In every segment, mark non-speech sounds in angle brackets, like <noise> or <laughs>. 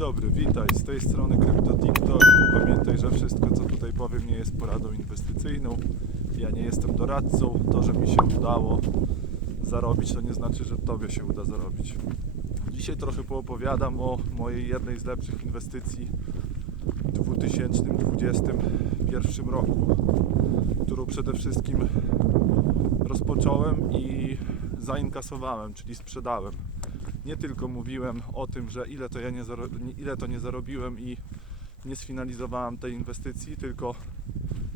dobry, witaj. Z tej strony Crypto TikTok. Pamiętaj, że wszystko co tutaj powiem nie jest poradą inwestycyjną. Ja nie jestem doradcą. To, że mi się udało zarobić, to nie znaczy, że Tobie się uda zarobić. Dzisiaj trochę poopowiadam o mojej jednej z lepszych inwestycji w 2021 roku, którą przede wszystkim rozpocząłem i zainkasowałem, czyli sprzedałem nie tylko mówiłem o tym, że ile to ja nie, ile to nie zarobiłem i nie sfinalizowałem tej inwestycji, tylko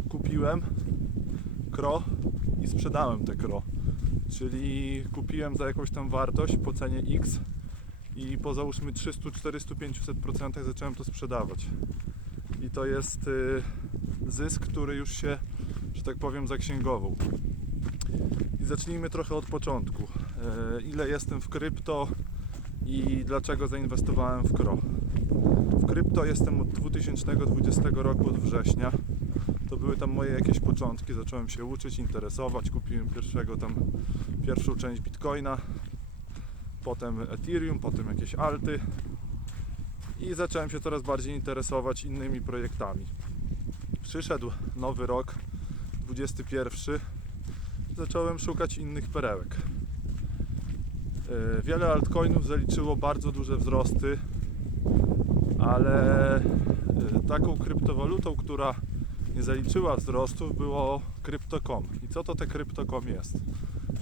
kupiłem kro i sprzedałem te kro. Czyli kupiłem za jakąś tam wartość po cenie X i po załóżmy 300, 400, 500% zacząłem to sprzedawać. I to jest y, zysk, który już się, że tak powiem, zaksięgował. I zacznijmy trochę od początku. Y, Ile jestem w krypto i dlaczego zainwestowałem w KRO. W krypto jestem od 2020 roku, od września. To były tam moje jakieś początki, zacząłem się uczyć, interesować, kupiłem pierwszego tam, pierwszą część Bitcoina, potem Ethereum, potem jakieś alty i zacząłem się coraz bardziej interesować innymi projektami. Przyszedł nowy rok, 21, zacząłem szukać innych perełek. E, Wiele altcoinów zaliczyło bardzo duże wzrosty, ale e, taką kryptowalutą, która nie zaliczyła wzrostów, było Crypto.com. I co to te Crypto.com jest?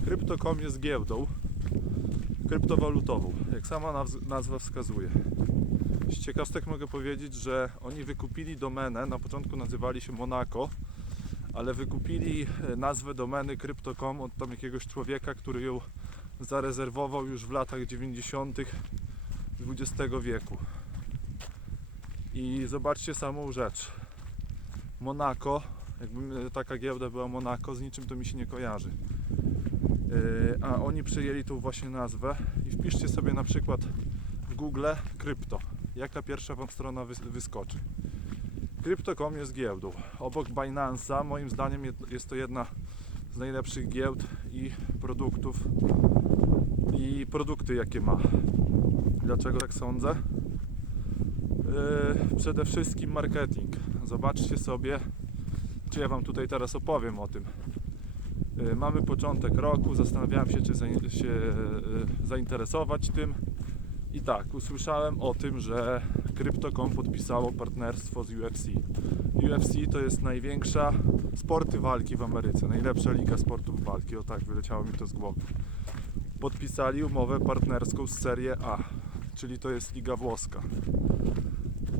Crypto.com jest giełdą kryptowalutową, jak sama nazw- nazwa wskazuje. Z ciekawstek mogę powiedzieć, że oni wykupili domenę, na początku nazywali się Monaco, ale wykupili e, nazwę domeny Crypto.com od tam jakiegoś człowieka, który ją zarezerwował już w latach 90. XX wieku. I zobaczcie samą rzecz. Monaco, jakby taka giełda była Monaco, z niczym to mi się nie kojarzy. Yy, A oni przyjęli tą właśnie nazwę i wpiszcie sobie na przykład w Google krypto. Jaka pierwsza Wam strona wys- wyskoczy? Crypto.com jest giełdą. Obok Binance'a, moim zdaniem jest to jedna z najlepszych giełd i produktów i produkty jakie ma. Dlaczego tak sądzę? Yy, przede wszystkim marketing. Zobaczcie sobie, czy ja Wam tutaj teraz opowiem o tym. Yy, mamy początek roku, zastanawiałem się, czy się yy, zainteresować tym. I tak, usłyszałem o tym, że Crypto.com podpisało partnerstwo z UFC. UFC to jest największa sporty walki w Ameryce, najlepsza liga sportów walki. O tak, wyleciało mi to z głowy podpisali umowę partnerską z Serie A, czyli to jest Liga Włoska.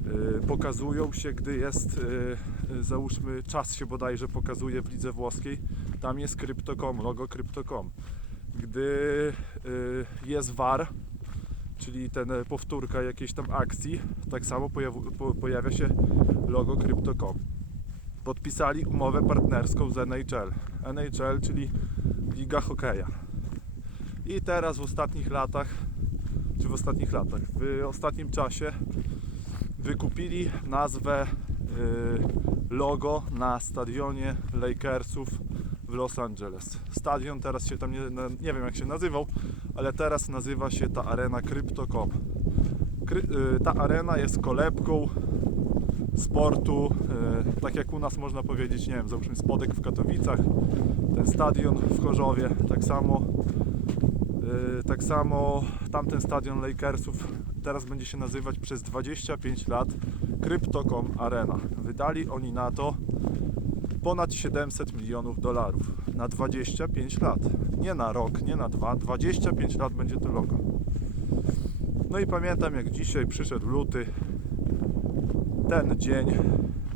Yy, Pokazują się, gdy jest, yy, yy, załóżmy, czas się bodajże pokazuje w lidze włoskiej, tam jest Crypto.com, logo Crypto.com. Gdy jest VAR, czyli ten e, powtórka jakiejś tam akcji, tak samo pojawia się logo Crypto.com. Podpisali umowę partnerską z NHL. NHL, czyli Liga Hokeja. I teraz w ostatnich latach, czy w ostatnich latach, w ostatnim czasie wykupili nazwę, y, logo na stadionie Lakersów w Los Angeles. Stadion teraz się tam nie, nie wiem jak się nazywał, ale teraz nazywa się ta arena Crypto.com. Y, ta arena jest kolebką sportu, y, tak jak u nas można powiedzieć, nie wiem, załóżmy Spodek w Katowicach, ten stadion w Chorzowie, tak samo Tak samo tamten stadion Lakersów teraz będzie się nazywać przez 25 lat Crypto.com Arena. Wydali oni na to ponad 700 milionów dolarów na 25 lat. Nie na rok, nie na dwa, 25 lat będzie to logo. No i pamiętam jak dzisiaj przyszedł luty, ten dzień,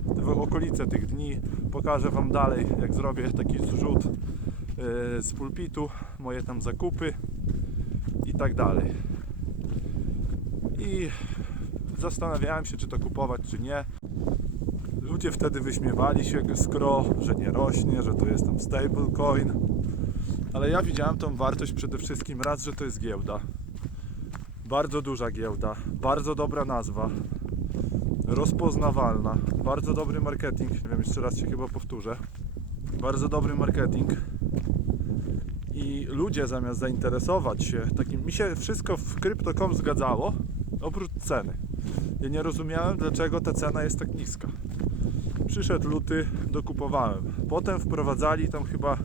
w okolice tych dni. Pokażę Wam dalej, jak zrobię taki zrzut yy, z pulpitu, moje tam zakupy tak dalej. I zastanawiałem się, czy to kupować, czy nie. Ludzie wtedy wyśmiewali się z KRO, że nie rośnie, że to jest tam stablecoin. Ale ja widziałem tą wartość przede wszystkim raz, że to jest giełda. Bardzo duża giełda, bardzo dobra nazwa, rozpoznawalna, bardzo dobry marketing. Nie wiem, jeszcze raz się chyba powtórzę. Bardzo dobry marketing ludzie zamiast zainteresować się takim, mi się wszystko w Crypto.com zgadzało, oprócz ceny. Ja nie rozumiałem, dlaczego ta cena jest tak niska. Przyszedł luty, dokupowałem. Potem wprowadzali tam chyba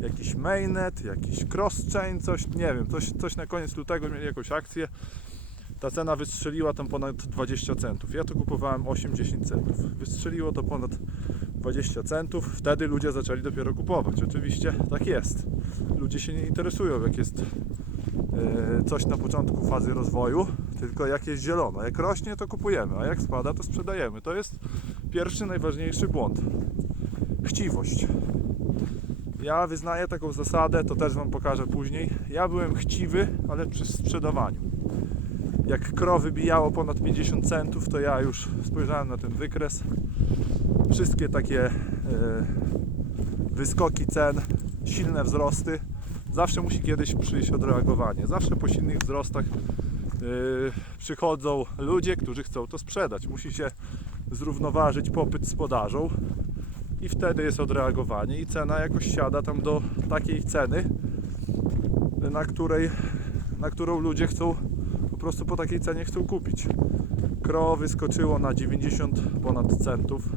jakiś mainnet, jakiś cross-chain, coś, nie wiem, coś, coś na koniec lutego mieli jakąś akcję. Ta cena wystrzeliła tam ponad 20 centów. Ja to kupowałem 8-10 centów. Wystrzeliło to ponad 20 centów. Wtedy ludzie zaczęli dopiero kupować. Oczywiście tak jest. Ludzie się nie interesują, jak jest e, coś na początku fazy rozwoju, tylko jak jest zielono. Jak rośnie, to kupujemy, a jak spada, to sprzedajemy. To jest pierwszy, najważniejszy błąd. Chciwość. Ja wyznaję taką zasadę, to też Wam pokażę później. Ja byłem chciwy, ale przy sprzedawaniu. Jak krowy bijało ponad 50 centów, to ja już spojrzałem na ten wykres. Wszystkie takie e, wyskoki cen, silne wzrosty, zawsze musi kiedyś przyjść odreagowanie. Zawsze po silnych wzrostach yy, przychodzą ludzie, którzy chcą to sprzedać. Musi się zrównoważyć popyt z podażą i wtedy jest odreagowanie i cena jakoś siada tam do takiej ceny, na której na którą ludzie chcą po prostu po takiej cenie chcą kupić. Kro wyskoczyło na 90 ponad centów.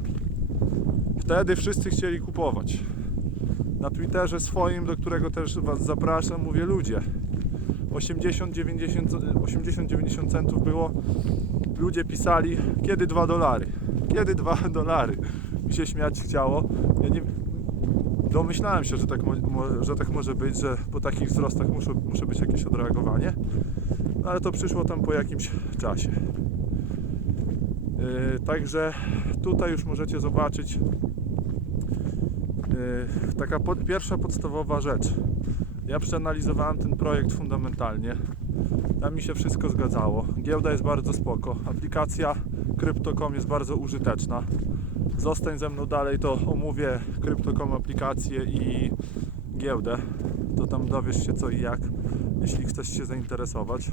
Wtedy wszyscy chcieli kupować. Na Twitterze swoim, do którego też Was zapraszam, mówię ludzie. 80-90 80-90 centów było. Ludzie pisali, kiedy 2 dolary. Kiedy 2 <laughs> dolary. Mi się śmiać chciało. Ja nie, domyślałem się, że tak, że tak może być, że po takich wzrostach muszę, muszę być jakieś odreagowanie. No, ale to przyszło tam po jakimś czasie. Yy, także tutaj już możecie zobaczyć yy, taka pierwsza podstawowa rzecz. Ja przeanalizowałem ten projekt fundamentalnie. Tam mi się wszystko zgadzało. Giełda jest bardzo spoko. Aplikacja Crypto.com jest bardzo użyteczna. Zostań ze mną dalej, to omówię Crypto.com aplikację i giełdę. To tam dowiesz się co i jak, jeśli chcesz się zainteresować.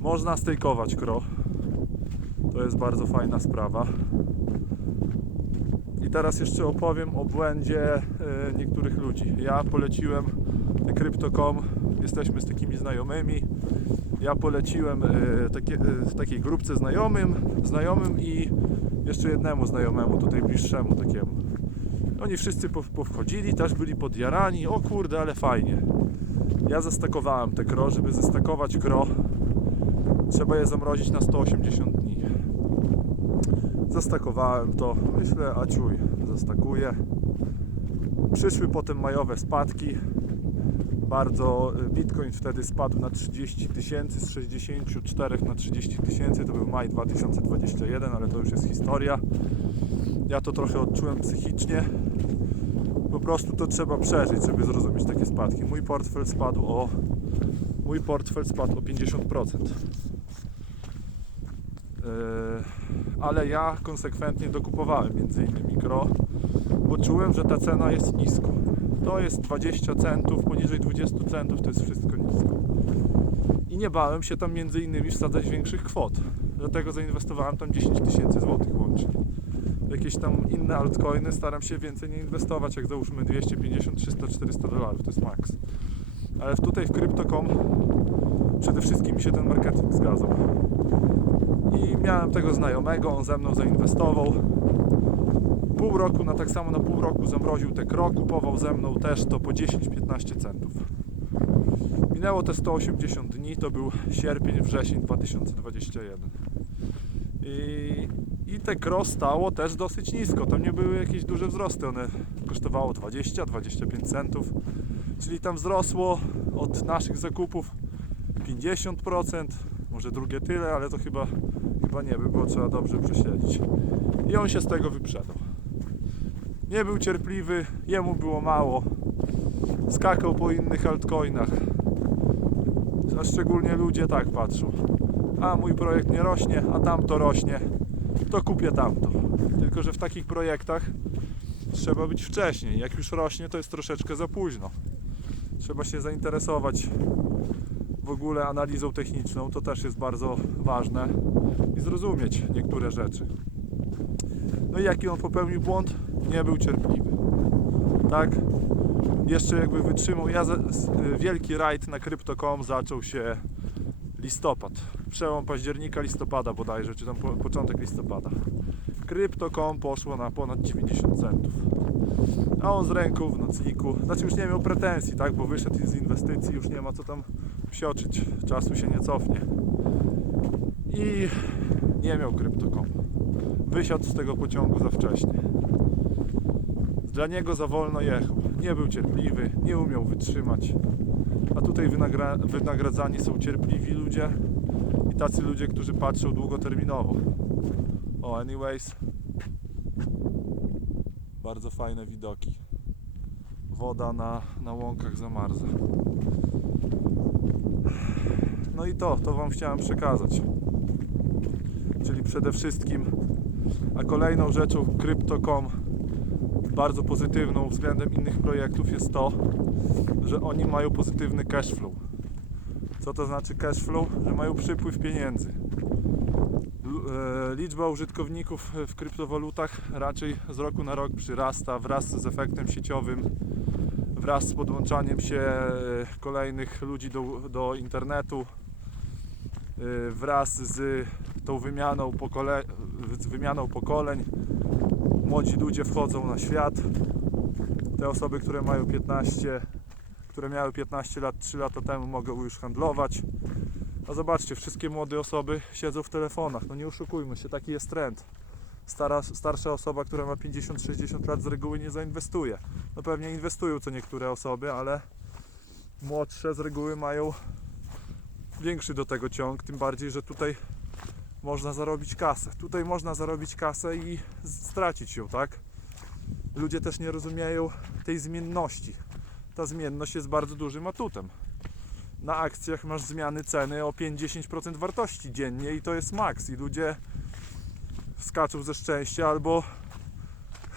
Można stejkować KRO. To jest bardzo fajna sprawa. I teraz jeszcze opowiem o błędzie e, niektórych ludzi. Ja poleciłem Crypto.com, jesteśmy z takimi znajomymi. Ja poleciłem e, takie, e, takiej grupce znajomym, znajomym i jeszcze jednemu znajomemu, tutaj bliższemu takiemu. Oni wszyscy pow- powchodzili, też byli podjarani. O kurde, ale fajnie. Ja zastakowałem te kro, żeby zestakować kro. Trzeba je zamrozić na 180 dni. Zastakowałem to. Myślę, a ciuj, zastakuję. Przyszły potem majowe spadki. Bardzo y, Bitcoin wtedy spadł na 30 tysięcy, z 64 na 30 tysięcy. To był maj 2021, ale to już jest historia. Ja to trochę odczułem psychicznie. Po prostu to trzeba przeżyć, żeby zrozumieć takie spadki. Mój portfel spadł o mój portfel spadł o 50%. Yy, ale ja konsekwentnie dokupowałem między innymi gro, bo czułem, że ta cena jest nisko. To jest 20 centów, poniżej 20 centów to jest wszystko nisko. I nie bałem się tam między innymi wsadzać większych kwot. Dlatego zainwestowałem tam 10 tysięcy złotych łącznie. Jakieś tam inne altcoiny staram się więcej nie inwestować, jak załóżmy 250, 300, 400 dolarów, to jest maks. Ale tutaj w Crypto.com przede wszystkim mi się ten marketing zgadzał. I miałem tego znajomego, on ze mną zainwestował. Pół roku, na tak samo na pół roku zamroził te kro, kupował ze mną też to po 10-15 centów. Minęło te 180 dni, to był sierpień, wrzesień 2021. I, i te kro stało też dosyć nisko, tam nie były jakieś duże wzrosty, one kosztowało 20-25 centów, czyli tam wzrosło od naszych zakupów 50%, może drugie tyle, ale to chyba, chyba nie by było trzeba dobrze prześledzić. I on się z tego wyprzedał. Nie był cierpliwy, jemu było mało. Skakał po innych altcoinach. A szczególnie ludzie tak patrzą. A mój projekt nie rośnie, a tamto rośnie. To kupię tamto. Tylko, że w takich projektach trzeba być wcześniej. Jak już rośnie, to jest troszeczkę za późno. Trzeba się zainteresować ogóle analizą techniczną, to też jest bardzo ważne i zrozumieć niektóre rzeczy. No i jaki on popełnił błąd? Nie był cierpliwy. Tak? Jeszcze jakby wytrzymał. Ja wielki rajd na Crypto.com zaczął się listopad. przełom października, listopada bodajże, czy tam po, początek listopada. Krypto.com poszło na ponad 90 centów. A on z ręką w nocniku, znaczy już nie miał pretensji, tak, bo wyszedł z inwestycji, już nie ma co tam psioczyć, czasu się nie cofnie. I nie miał Krypto.com. Wysiadł z tego pociągu za wcześnie. Dla niego za wolno jechał. Nie był cierpliwy, nie umiał wytrzymać. A tutaj wynagra- wynagradzani są cierpliwi ludzie i tacy ludzie, którzy patrzą długoterminowo. O, anyways. Bardzo fajne widoki. Woda na, na łąkach zamarza. No i to, to Wam chciałem przekazać. Czyli przede wszystkim, a kolejną rzeczą Crypto.com bardzo pozytywną względem innych projektów jest to, że oni mają pozytywny cash flow. Co to znaczy cash flow? Że mają przypływ pieniędzy. E, Liczba użytkowników w kryptowalutach raczej z roku na rok przyrasta wraz z efektem sieciowym, wraz z podłączaniem się e, kolejnych ludzi do, do internetu, wraz z tą wymianą, pokole- wymianą pokoleń. Młodzi ludzie wchodzą na świat. Te osoby, które mają 15, które miały 15 lat 3 lata temu mogą już handlować. A zobaczcie, wszystkie młode osoby siedzą w telefonach. No nie oszukujmy się, taki jest trend. Stara, starsza osoba, która ma 50-60 lat z reguły nie zainwestuje. No pewnie inwestują co niektóre osoby, ale młodsze z reguły mają większy do tego ciąg, tym bardziej, że tutaj można zarobić kasę. Tutaj można zarobić kasę i stracić ją, tak? Ludzie też nie rozumieją tej zmienności. Ta zmienność jest bardzo dużym atutem. Na akcjach masz zmiany ceny o 5-10% wartości dziennie i to jest maks. I ludzie skaczą ze szczęścia albo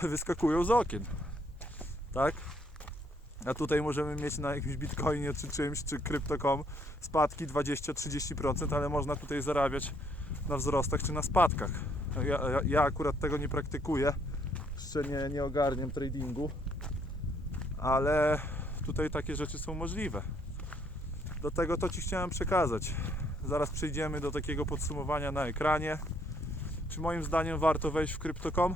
wyskakują z okien. Tak? A tutaj możemy mieć na jakimś bitcoinie czy czymś, czy krypto.com spadki 20-30%, ale można tutaj zarabiać na wzrostach czy na spadkach. Ja, ja, ja akurat tego nie praktykuję, jeszcze nie, nie ogarniam tradingu, ale tutaj takie rzeczy są możliwe. Do tego to Ci chciałem przekazać. Zaraz przejdziemy do takiego podsumowania na ekranie. Czy moim zdaniem warto wejść w Crypto.com?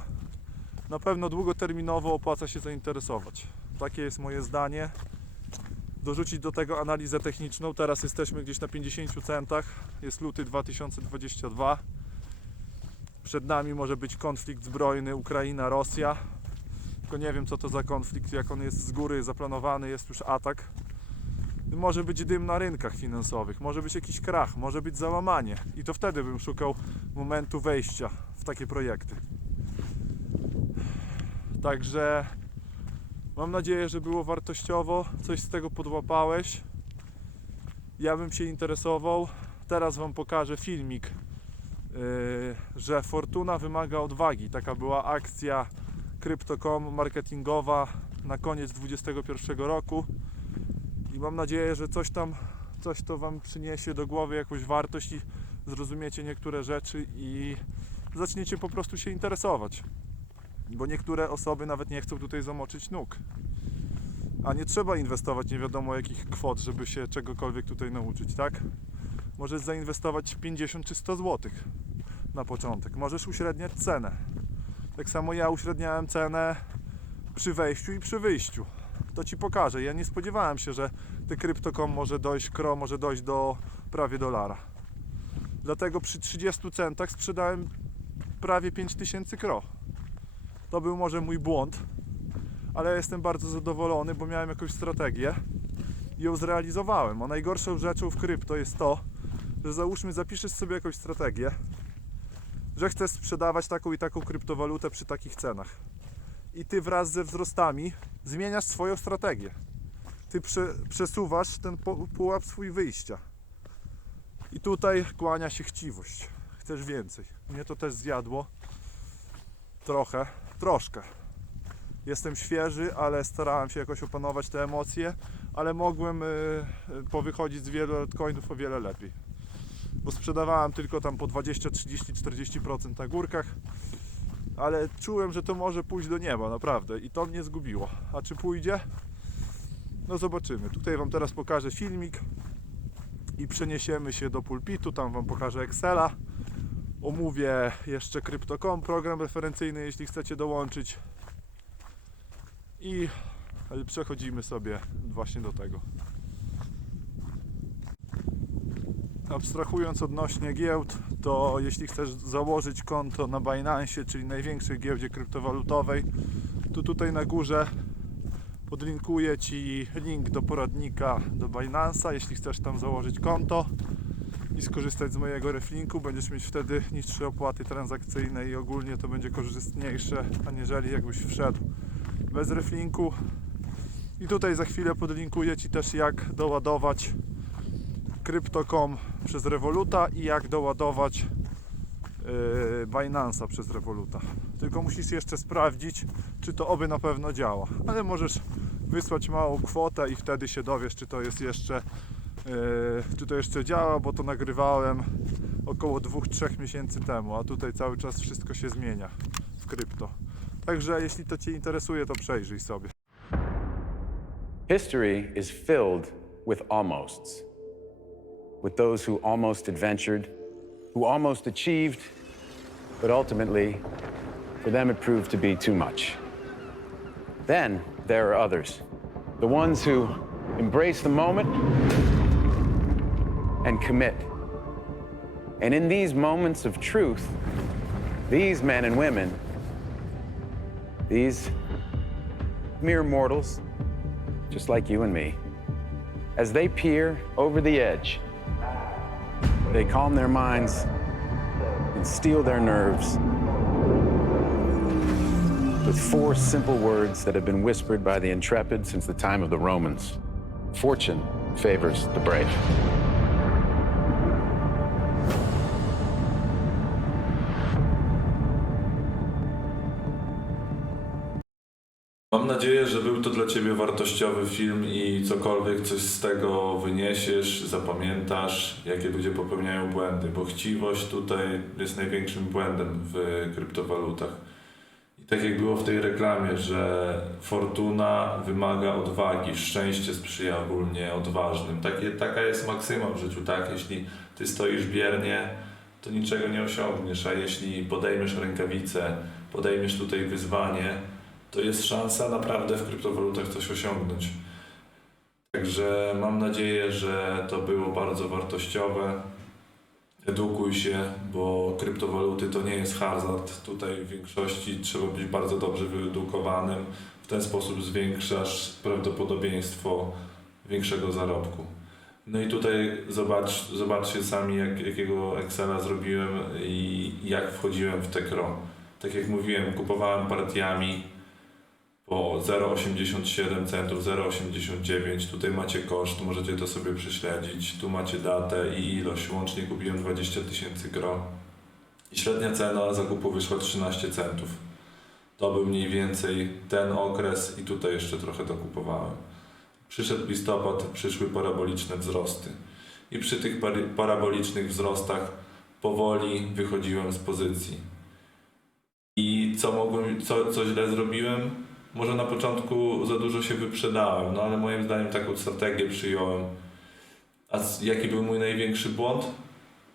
Na pewno długoterminowo opłaca się zainteresować. Takie jest moje zdanie. Dorzucić do tego analizę techniczną. Teraz jesteśmy gdzieś na 50 centach. Jest luty 2022. Przed nami może być konflikt zbrojny Ukraina-Rosja. Tylko nie wiem co to za konflikt, jak on jest z góry zaplanowany, jest już atak. Może być dym na rynkach finansowych, może być jakiś krach, może być załamanie. I to wtedy bym szukał momentu wejścia w takie projekty. Także mam nadzieję, że było wartościowo, coś z tego podłapałeś. Ja bym się interesował. Teraz Wam pokażę filmik, yy, że fortuna wymaga odwagi. Taka była akcja Crypto.com marketingowa na koniec 2021 roku i mam nadzieję, że coś tam, coś to Wam przyniesie do głowy jakąś wartość i zrozumiecie niektóre rzeczy i zaczniecie po prostu się interesować. Bo niektóre osoby nawet nie chcą tutaj zamoczyć nóg. A nie trzeba inwestować nie wiadomo jakich kwot, żeby się czegokolwiek tutaj nauczyć, tak? Możesz zainwestować 50 czy 100 zł na początek. Możesz uśredniać cenę. Tak samo ja uśredniałem cenę przy wejściu i przy wyjściu. To Ci pokażę. Ja nie spodziewałem się, że te Crypto.com może dojść, KRO może dojść do prawie dolara. Dlatego przy 30 centach sprzedałem prawie 5000 KRO. To był może mój błąd, ale jestem bardzo zadowolony, bo miałem jakąś strategię i ją zrealizowałem. A najgorszą rzeczą w krypto jest to, że załóżmy zapiszesz sobie jakąś strategię, że chcesz sprzedawać taką i taką kryptowalutę przy takich cenach. I ty wraz ze wzrostami zmieniasz swoją strategię. Ty prze, przesuwasz ten pułap swój wyjścia. I tutaj kłania się chciwość. Chcesz więcej. Mnie to też zjadło. Trochę, troszkę. Jestem świeży, ale starałem się jakoś opanować te emocje, ale mogłem y, y, powychodzić z wielu altcoinów o wiele lepiej. Bo sprzedawałem tylko tam po 20, 30, 40% na górkach, ale czułem, że to może pójść do nieba, naprawdę. I to mnie zgubiło. A czy pójdzie? No zobaczymy. Tutaj Wam teraz pokażę filmik. i przeniesiemy się do pulpitu, tam Wam pokażę Excela. Omówię jeszcze Crypto.com, program referencyjny, jeśli chcecie dołączyć. I przechodzimy sobie właśnie do tego. Abstrahując odnośnie giełd, to jeśli chcesz założyć konto na Binance, czyli największej giełdzie kryptowalutowej, to tutaj na górze podlinkuję Ci link do poradnika do Binance'a, jeśli chcesz tam założyć konto i skorzystać z mojego reflinku, będziesz mieć wtedy niższe opłaty transakcyjne i ogólnie to będzie korzystniejsze, aniżeli jakbyś wszedł bez reflinku. I tutaj za chwilę podlinkuję Ci też jak doładować Crypto.com przez Revoluta i jak doładować yy, Binance'a przez Revoluta. Tylko musisz jeszcze sprawdzić, czy to oby na pewno działa. Ale możesz wysłać małą kwotę i wtedy się dowiesz, czy to jest jeszcze czy to jeszcze działa, bo to nagrywałem około 2-3 miesięcy temu, a tutaj cały czas wszystko się zmienia w krypto. Także jeśli to Cię interesuje, to przejrzyj sobie. History is filled with almosts, with those who almost adventured, who almost achieved, but ultimately, for them it proved to be too much. Then there are others, the ones who embrace the moment and commit. And in these moments of truth, these men and women, these mere mortals, just like you and me. As they peer over the edge, they calm their minds and steel their nerves with four simple words that have been whispered by the intrepid since the time of the Romans Fortune favors the brave. Mam nadzieję, że był to dla Ciebie wartościowy film i cokolwiek coś z tego wyniesiesz, zapamiętasz, jakie ludzie popełniają błędy, bo chciwość tutaj jest największym błędem w kryptowalutach. I tak jak było w tej reklamie, że fortuna wymaga odwagi, szczęście sprzyja ogólnie odważnym. Takie, taka jest maksyma w życiu, tak? Jeśli Ty stoisz biernie, to niczego nie osiągniesz, a jeśli podejmiesz rękawicę, podejmiesz tutaj wyzwanie, to jest szansa naprawdę w kryptowalutach coś osiągnąć. Także mam nadzieję, że to było bardzo wartościowe. Edukuj się, bo kryptowaluty to nie jest hazard. Tutaj w większości trzeba być bardzo dobrze wyedukowanym. W ten sposób zwiększasz prawdopodobieństwo większego zarobku. No i tutaj zobacz, zobaczcie sami, jak, jakiego Excela zrobiłem i jak wchodziłem w te kro. Tak jak mówiłem, kupowałem partiami, po 0,87 centów, 0,89. Tutaj macie koszt, możecie to sobie prześledzić. Tu macie datę i ilość. Łącznie kupiłem 20 tysięcy gro. I średnia cena zakupu wyszła 13 centów. To był mniej więcej ten okres i tutaj jeszcze trochę dokupowałem. Przyszedł listopad, przyszły paraboliczne wzrosty. I przy tych parabolicznych wzrostach powoli wychodziłem z pozycji. I co mogłem, co, co źle zrobiłem? Może na początku za dużo się wyprzedałem, no ale moim zdaniem taką strategię przyjąłem. A jaki był mój największy błąd?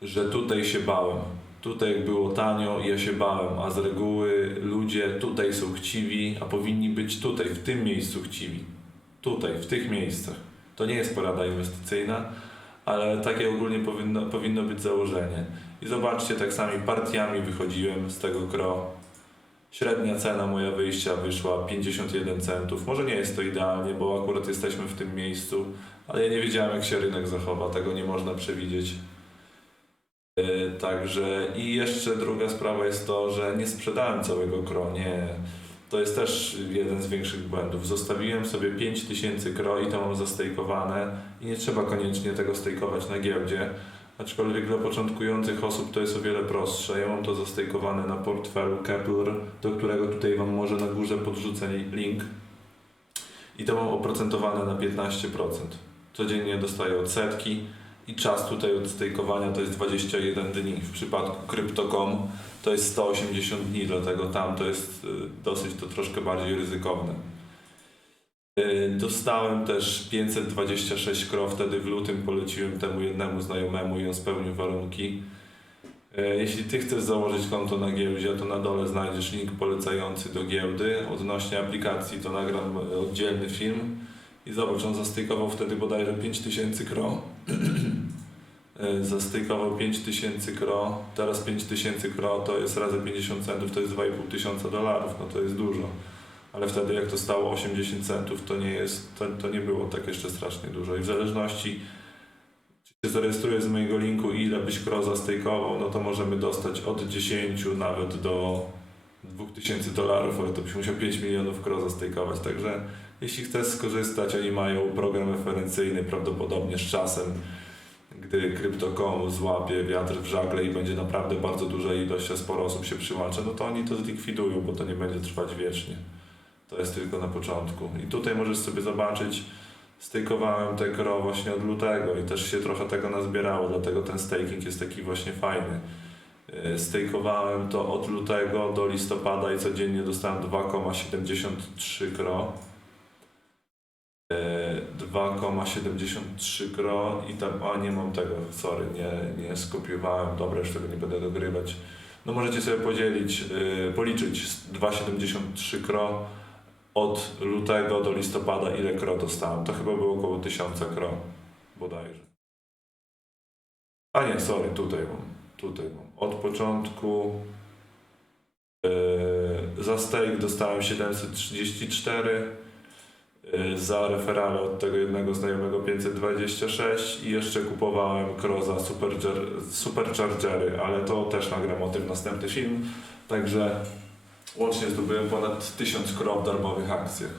Że tutaj się bałem. Tutaj było tanio, ja się bałem, a z reguły ludzie tutaj są chciwi, a powinni być tutaj, w tym miejscu chciwi. Tutaj, w tych miejscach. To nie jest porada inwestycyjna, ale takie ogólnie powinno, powinno być założenie. I zobaczcie, tak sami partiami wychodziłem z tego kro. Średnia cena moja wyjścia wyszła 51 centów. Może nie jest to idealnie, bo akurat jesteśmy w tym miejscu, ale ja nie wiedziałem, jak się rynek zachowa. Tego nie można przewidzieć. Yy, Także i jeszcze druga sprawa jest to, że nie sprzedałem całego kro. Nie. To jest też jeden z większych błędów. Zostawiłem sobie 5000 kro i to mam zastejkowane i nie trzeba koniecznie tego stejkować na giełdzie. Aczkolwiek dla początkujących osób to jest o wiele prostsze. Ja mam to zastejkowane na portfelu Kepler, do którego tutaj Wam może na górze podrzucę link. I to mam oprocentowane na 15%. Codziennie dostaję odsetki i czas tutaj od stejkowania to jest 21 dni. W przypadku Crypto.com to jest 180 dni, dlatego tam to jest y, dosyć to troszkę bardziej ryzykowne. Y, Dostałem też 526 kro, wtedy w lutym poleciłem temu jednemu znajomemu i on spełnił warunki. Y, Jeśli Ty chcesz założyć konto na giełdzie, to na dole znajdziesz link polecający do giełdy. Odnośnie aplikacji to nagram y, oddzielny film. I zobacz, on zastykował wtedy bodajże 5000 kro. <clears throat> Zastykował 5000 kro, teraz 5000 kro to jest razy 50 centów, to jest 2,5 tysiąca dolarów, no to jest dużo. Ale wtedy jak to stało 80 centów, to nie jest, to, to nie było tak jeszcze strasznie dużo. I w zależności czy się zarejestrujesz z mojego linku i ile byś kro zastejkował, no to możemy dostać od 10 nawet do 2000 dolarów, ale to byś musiał 5 milionów kro zastejkować. Także jeśli chcesz skorzystać, oni mają program referencyjny prawdopodobnie z czasem, gdy kryptokomu złapie wiatr w żagle i będzie naprawdę bardzo duża ilość, a sporo osób się przyłączy, no to oni to zlikwidują, bo to nie będzie trwać wiecznie. To jest tylko na początku. I tutaj możesz sobie zobaczyć, stejkowałem te kro właśnie od lutego i też się trochę tego nazbierało, dlatego ten staking jest taki właśnie fajny. Yy, Stejkowałem to od lutego do listopada i codziennie dostałem 2,73 kro. Yy, 2,73 kro i tam, a nie mam tego, sorry, nie, nie skopiowałem, dobra, już tego nie będę dogrywać. No możecie sobie podzielić, yy, policzyć 2,73 kro od lutego do listopada, ile kro dostałem. To chyba było około 1000 kro, bodajże. A nie, sorry, tutaj mam, tutaj mam. Od początku yy, za stake dostałem 734, yy, za referale od tego jednego znajomego 526 i jeszcze kupowałem kro za supercharger, superchargery, ale to też nagram o tym następny film. Także łącznie zdobyłem ponad 1000 kro w darmowych akcjach.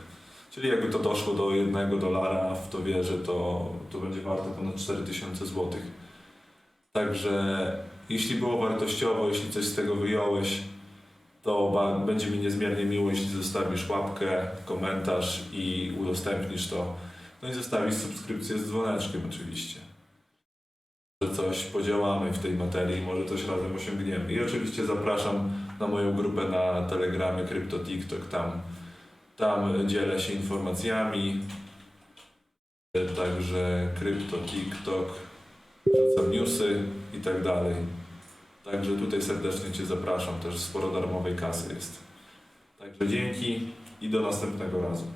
Czyli jakby to doszło do jednego dolara w to wierzę, to, to będzie warte ponad 4000 zł. Także jeśli było wartościowo, jeśli coś z tego wyjąłeś, to będzie mi niezmiernie miło, jeśli zostawisz łapkę, komentarz i udostępnisz to. No i zostawisz subskrypcję z dzwoneczkiem oczywiście. Może coś podziałamy w tej materii, może coś razem osiągniemy. I oczywiście zapraszam na moją grupę na Telegramie Krypto TikTok. Tam, tam dzielę się informacjami. Także Krypto TikTok, wrzucam newsy i tak dalej. Także tutaj serdecznie Cię zapraszam, też sporo darmowej kasy jest. Także dzięki i do następnego razu.